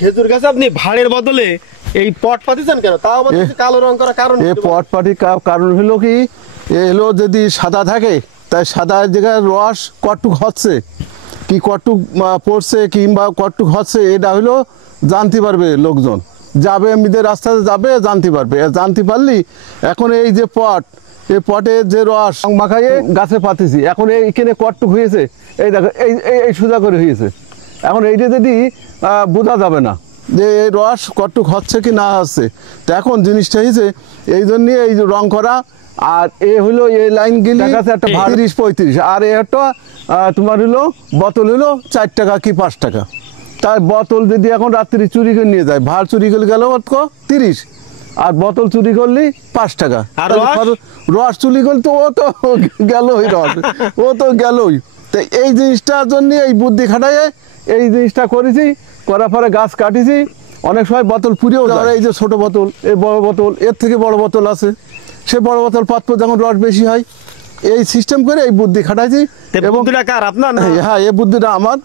খেজুর গাছে আপনি ভাড়ের বদলে এই পট পাতিছেন কেন? তাও আবার কালো রং করা কারণ এই পট পাটি কারণ হলো কি, এলো যদি সাদা থাকে তাই সাদা জায়গায় রস কটুক হচ্ছে কি কটুক পড়ছে কিংবা কটুক হচ্ছে, এটা হলো জানতে পারবে লোকজন, যাবে এমনিতে রাস্তাতে যাবে জানতে পারবে। জানতে পারলি এখন এই যে পট, এই পটের যে রস মাখাইয়ে গাছে পাতিছি, এখন এইখানে কটুক হয়েছে, এই দেখো এই এই সোজা করে হয়েছে। এখন এইটা যদি বোঝা যাবে না যে এই রস কটুক হচ্ছে কি না হচ্ছে, তো এখন জিনিসটা হয়েছে এই জন্যে এই যে রং করা। আর এ হলো এই লাইনগুলি একটা 30-35, আর এ একটা তোমার হলো বোতল হলো 4 টাকা কি 5 টাকা। তাই বোতল যদি এখন রাত্রি চুরি করে নিয়ে যায়, ভাড় চুরি করে গেল 30, আর বোতল চুরি করলি 5 টাকা। আর রস চুরি করলে তো ও তো গেলই, রস ও তো গেলই। তো এই জিনিসটার জন্য এই বুদ্ধি খাটাইয়ে এই জিনিসটা করেছি, করার পরে গাছ কাটিছি। অনেক সময় বোতল পুড়েও যায়, এই যে ছোট বোতল, এই বড় বোতল, এর থেকে বড় বোতল আছে, সে বড় বোতল পাতবো যখন রস বেশি হয়, এই সিস্টেম করে এই বুদ্ধি খাটাইছি। এবং আপনার? হ্যাঁ, এই বুদ্ধিটা আমার।